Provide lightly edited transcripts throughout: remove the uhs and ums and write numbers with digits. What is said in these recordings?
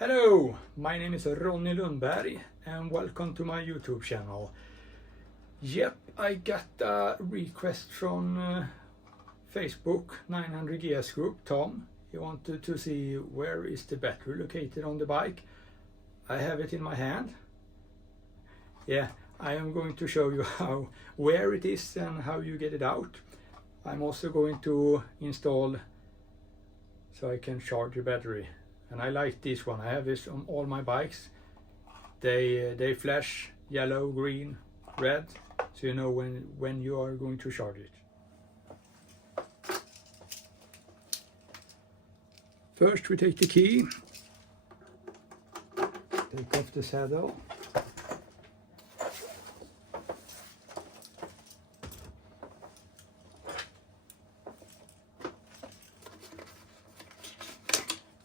Hello, my name is Ronnie Lundberg and welcome to my YouTube channel. Yep, I got a request from Facebook 900GS group, Tom. He wanted to see where is the battery located on the bike. I have it in my hand. Yeah, I am going to show you where it is and how you get it out. I'm also going to install so I can charge the battery. And I like this one. I have this on all my bikes. They flash yellow, green, red, so you know when you are going to charge it. First we take the key, take off the saddle.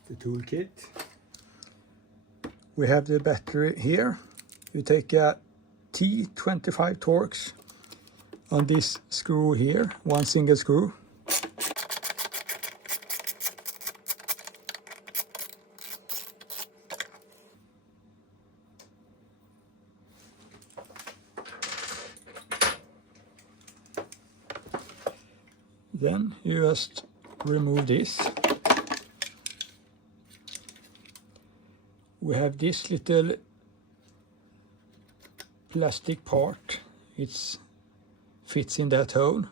The toolkit. We have the battery here. You take a T25 Torx on this screw here, one single screw. Then you just remove this. We have this little plastic part. It fits in that hole.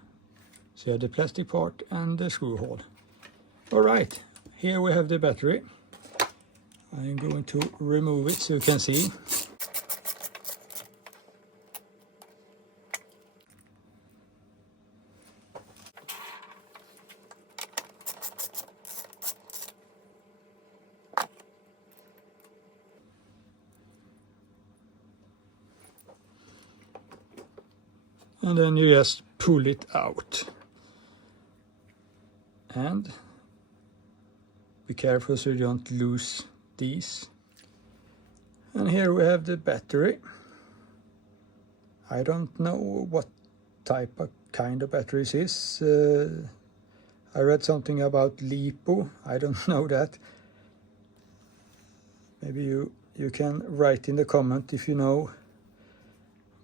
So you have the plastic part and the screw hole. Alright, here we have the battery. I'm going to remove it so you can see. And then you just pull it out. And be careful so you don't lose these. And here we have the battery. I don't know what kind of battery this is. I read something about LiPo. I don't know that. Maybe you can write in the comment if you know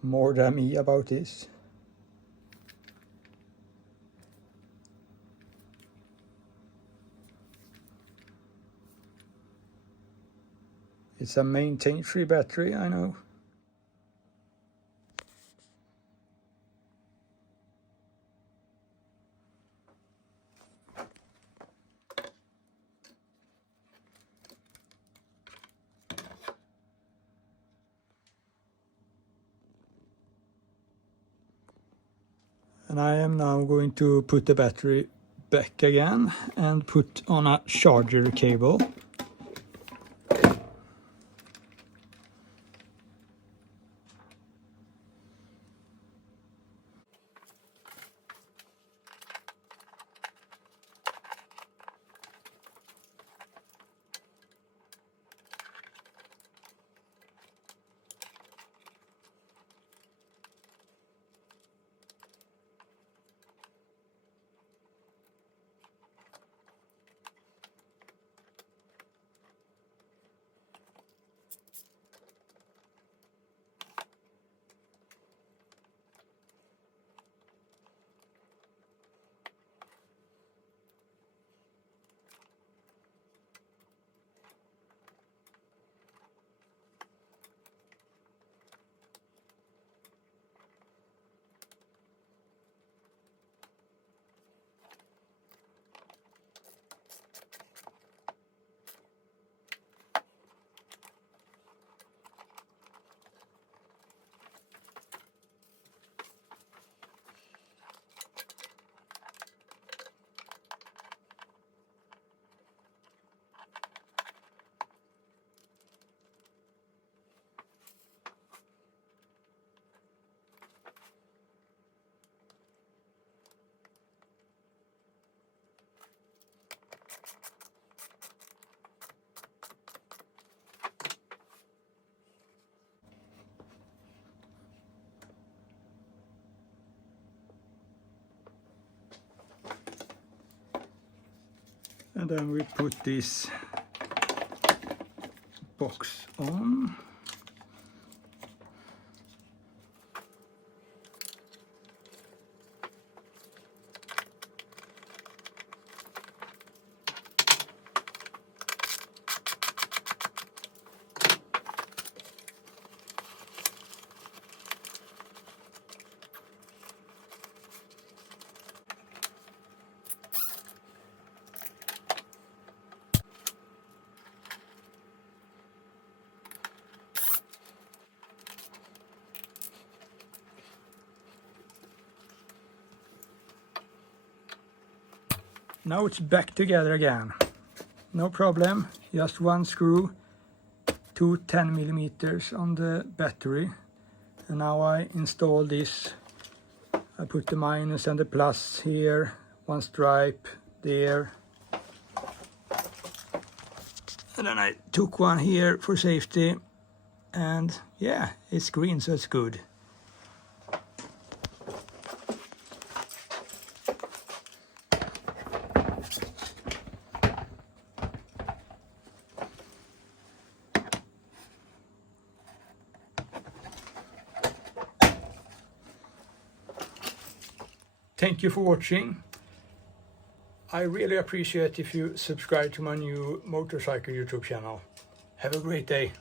more than me about this. It's a maintain-free battery, I know. And I am now going to put the battery back again and put on a charger cable. And then we put this box on. Now it's back together again. No problem, just one screw, two 10mm on the battery. And now I install this. I put the minus and the plus here, one stripe there. And then I took one here for safety. And yeah, it's green, so it's good. Thank you for watching. I really appreciate if you subscribe to my new motorcycle YouTube channel. Have a great day.